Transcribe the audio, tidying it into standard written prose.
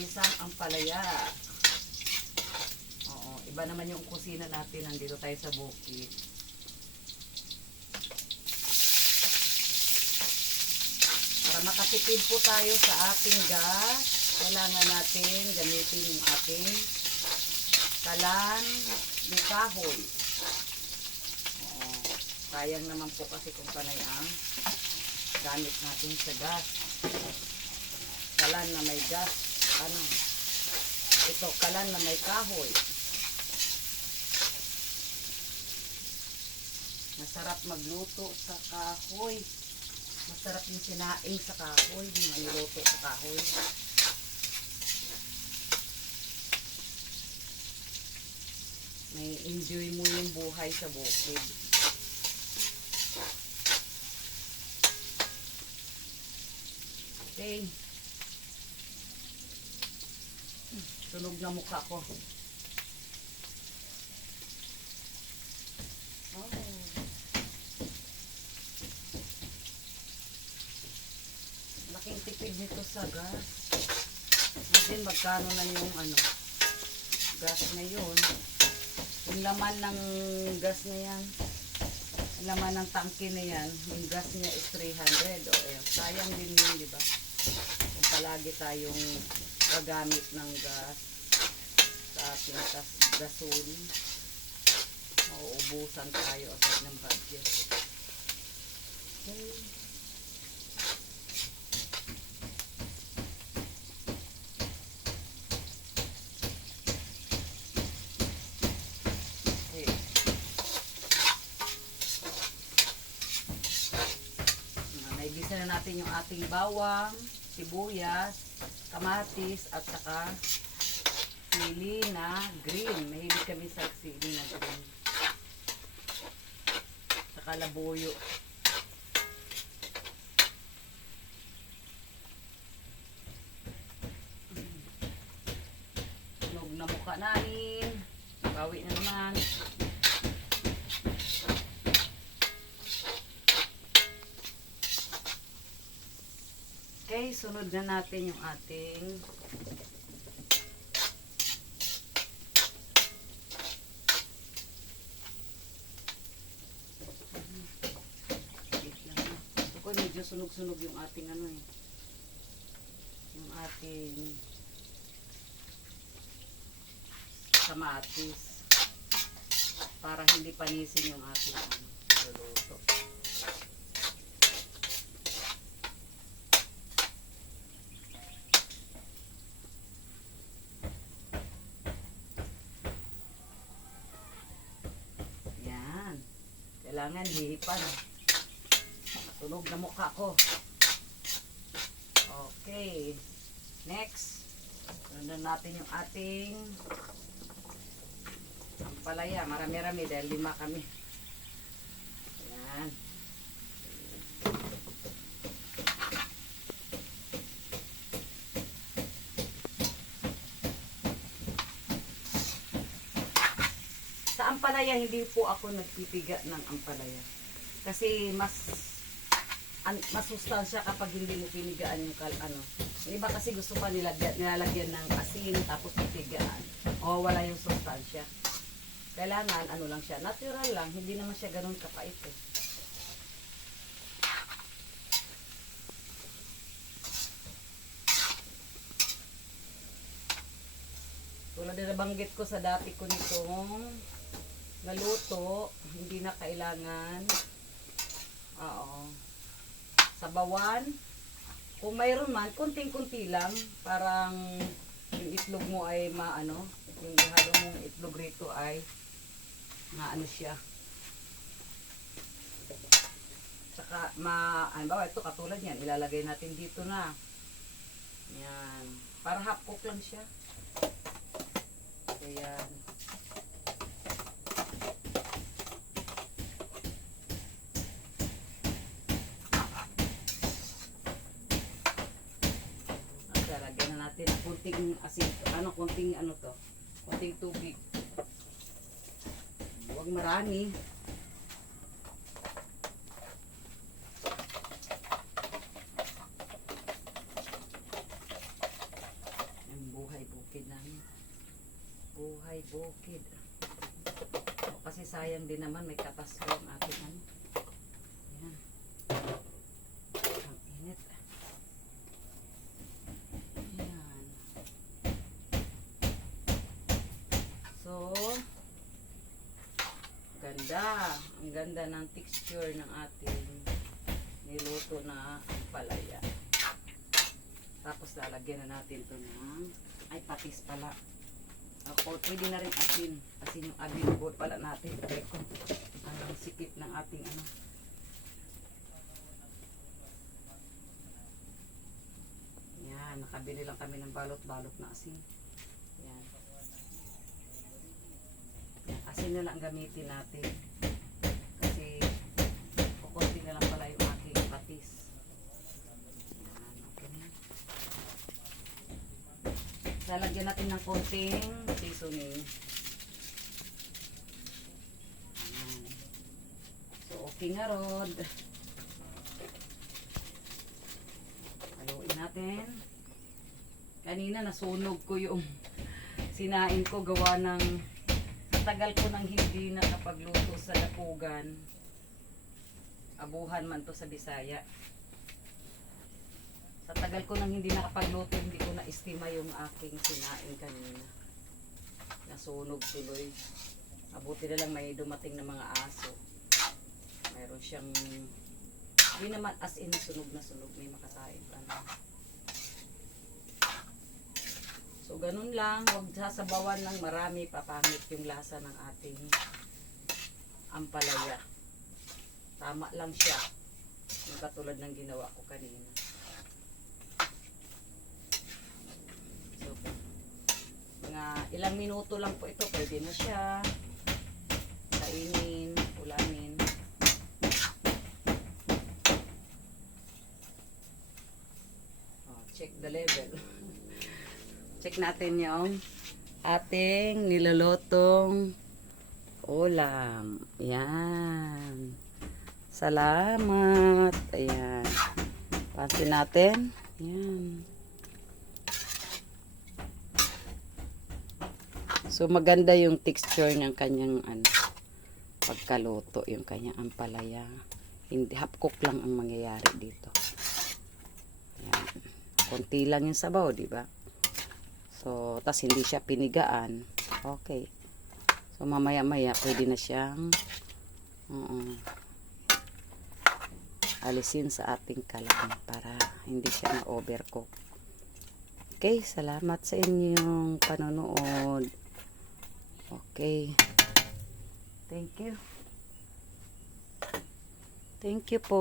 ginisang ampalaya. Oo, iba naman yung kusina natin. Nandito tayo sa bukid. Para makatipid po tayo sa ating gas, kailangan natin gamitin yung ating kalan ni kahoy. Oo, sayang naman po kasi kung panay ang gamit natin sa gas. Kalan na may gas. Ano? Ito, kalan na may kahoy. Masarap magluto sa kahoy. Masarap yung sinaing sa kahoy. Yung niluto sa kahoy. May enjoy mo yung buhay sa bukid. Okay. Tunog na mukha ko. Oh. Laking tipid nito sa gas. Imagine magkano na yung gas na yun. Yung laman ng gas na yan, yung laman ng tangke na yan, yung gas niya is 300. O, sayang din yun, di ba? Kung palagi tayong gagamit ng gas sa ating gasol, mauubusan tayo agad ng budget. Okay. Naigisa na natin yung ating bawang, sibuyas, kamatis, at saka sili na green. Mahilig kami sa sili na green. Saka labuyo. Tunog na mukha namin. Bawi na naman. Okay, sunod na natin yung ating ito ko medyo sunog-sunog yung ating yung ating kamatis para hindi panisin yung ating luluto. Kailangan hihipan. Tunog na mukha ko. Okay. Next. Sundan natin yung ating ampalaya. Marami-rami dahil 5 kami. Ayan. Sa ampalaya, hindi po ako nagpipiga ng ampalaya. Kasi mas sustansya kapag hindi mo pinigaan yung Yung iba kasi gusto pa nilalagyan ng asin tapos pipigaan. O wala yung sustansya. Kailangan lang siya, natural lang, hindi naman siya ganun kapait eh. Tulad na nabanggit ko sa dati ko nitong naluto, hindi na kailangan sabawan. Kung mayroon man, kunting-kunti lang, parang yung itlog mo ay yung ihalo mong itlog rito ay siya. Saka bawa ito katulad yan, ilalagay natin dito na. Yan. Para half cook lang siya. Ayan. Lagyan na natin kunting asin, kunting tubig. Huwag marami. sayang din naman, may katas ko ang ating ano. Yan. Ang init. Yan. So, ganda. Ang ganda ng texture ng ating niluto na palaya. Tapos lalagyan na natin ito ng, ay patis pala. O pwede na rin asin. Asin yung available pala natin. Teko, ang sikip ng ating ano. Yan, nakabili lang kami ng balot-balot na asin. Yan. Asin na lang gamitin natin. Kasi kukunti na lang pala yung aking patis. Yan, okay na. Lalagyan natin ng konting seasoning. Yan. So, okay nga rod. Haluin natin. Kanina nasunog ko yung sinain ko gawa ng tagal ko nang hindi nakapagluto sa dakugan. Abuhan man to sa Bisaya. Sa tagal ko nang hindi nakapagluto, hindi ko na-estima yung aking sinain kanina. Nasunog tuloy. Abuti na lang may dumating na mga aso. Mayroon siyang, hindi naman as in sunog na sunog, may makasain pa na. So, ganun lang. Huwag sasabawan ng marami, papangit yung lasa ng ating ampalaya. Tama lang siya. Yung katulad ng ginawa ko kanina. So, mga ilang minuto lang po ito. Pwede na siya. Kainin, ulamin. Oh, check the level. Check natin yung ating nilolotong ulam. Yan. Salamat. Ayan. Pansin natin. Yan. So, maganda yung texture ng kanyang pagkaluto. Yung kanyang ampalaya. Hindi, half cook lang ang mangyayari dito. Ayan. Konti lang yung sabaw, di ba? So, tas hindi siya pinigaan. Okay. So, mamaya-maya, pwede na siyang alisin sa ating kalan para hindi siya na-overcook. Okay, salamat sa inyong panonood. Okay. Thank you. Thank you po.